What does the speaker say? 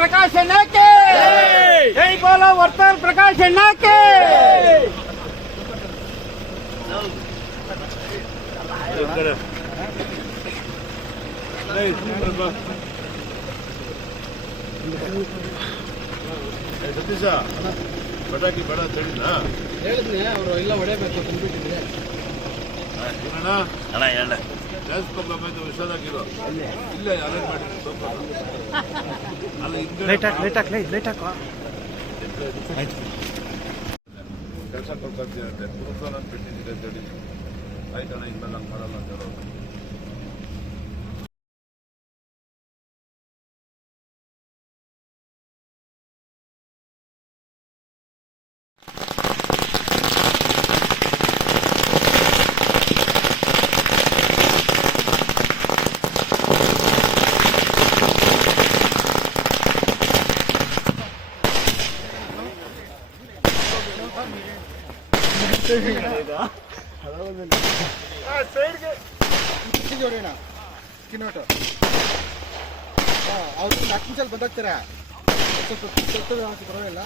ಪ್ರಕಾಶ್ ಅಣ್ಣಕ್ಕೆ ಜೈ ಬೋಲೋ ವರ್ತೂರ್ ಪ್ರಕಾಶ್ ಅಣ್ಣಕ್ಕೆ ಸತೀಶ ಪಟಾಕಿ ಬೇಡ ಅಂತ ಹೇಳಿದ್ನ ಹೇಳಿದ್ನಿ ಅವರು ಇಲ್ಲ ಹೊಡೆಯಬೇಕು ಬಂದ್ಬಿಟ್ಟಿದೆ ಏನಣ್ಣ ಅಣ್ಣ ಹೇಳ ಗ್ಯಾಸ್ ಪ್ರಾಬ್ಲಮ್ ಆಯ್ತು ವಿಷಾದಾಗಿರೋ ಇಲ್ಲೇ ಅರೇಂಜ್ ಮಾಡಿ ಸ್ವಲ್ಪ ಅಲ್ಲ ಲೈಟ್ ಹಾಕ್ ಲೈಟ್ ಹಾಕ್ ಲೈಟ್ ಹಾಕೋ ಕೆಲಸ ಕೊಡ್ತಾ ನಾನು ಬಿಟ್ಟಿದ್ದೀನಿ ಅಂತ ಹೇಳಿ ಆಯ್ತಣ್ಣ ಇನ್ಮೇಲೆ ಹಂಗೆ ಮಾಡಲ್ಲ ಅಂತ ಹೇಳೋರು ಅವ್ರು ನಾಲ್ಕು ನಿಮಿಷದಲ್ಲಿ ಬಂದಾಗ್ತಾರೆ. ಸ್ವಲ್ಪ ಸ್ವಲ್ಪ ಪರವಾಗಿಲ್ಲ